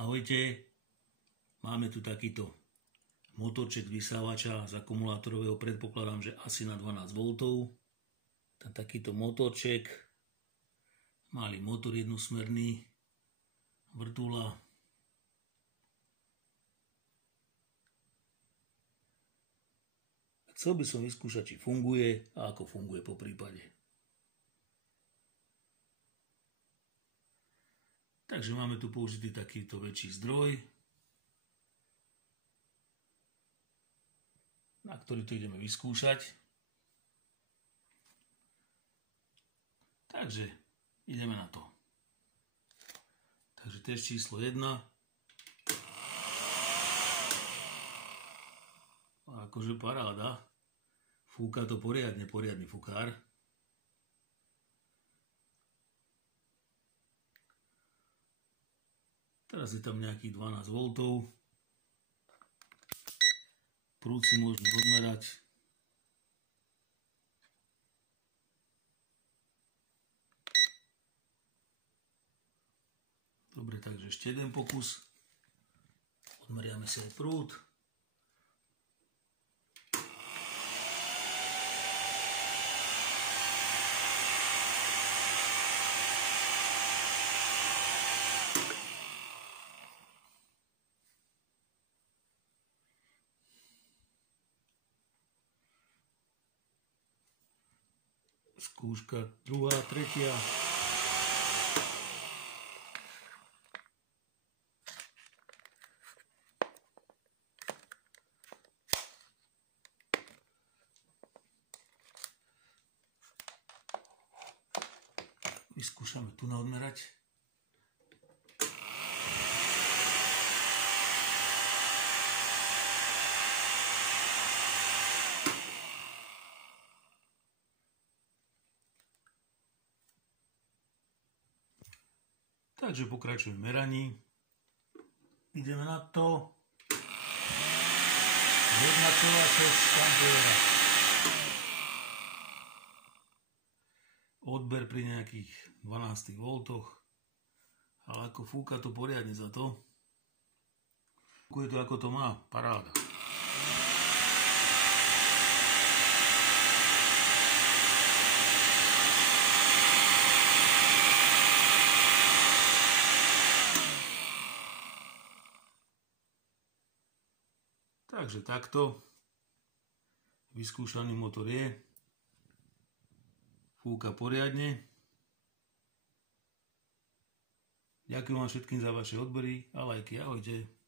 Ahojte, máme tu takýto motorček vysávača z akumulátorového, predpokladám, že asi na 12 V. Takýto motorček, malý motor jednosmerný, vrtula. Chcel by som vyskúšať, či funguje a ako funguje po prípade. Takže máme tu použitý takýto väčší zdroj, na ktorý to ideme vyskúšať. Takže ideme na to. Takže test číslo 1. Akože paráda. Fúka to poriadne, poriadny fukár. Teraz je tam nejakých 12 V. Prúd si môžeme odmerať. Dobre, takže ešte jeden pokus. Odmeriame si aj prúd. Skúška druhá, tretia. Vyskúšame tu naodmerať. Takže pokračujeme v meraní. Ideme na to. 1,6 ampéra. Odber pri nejakých 12 V. Ale ako fúka to poriadne za to. Fúkuje to ako to má. Paráda. Takže takto vyskúšaný motor je, fúka poriadne. Ďakujem vám všetkým za vaše odbery a lajky, ahojte.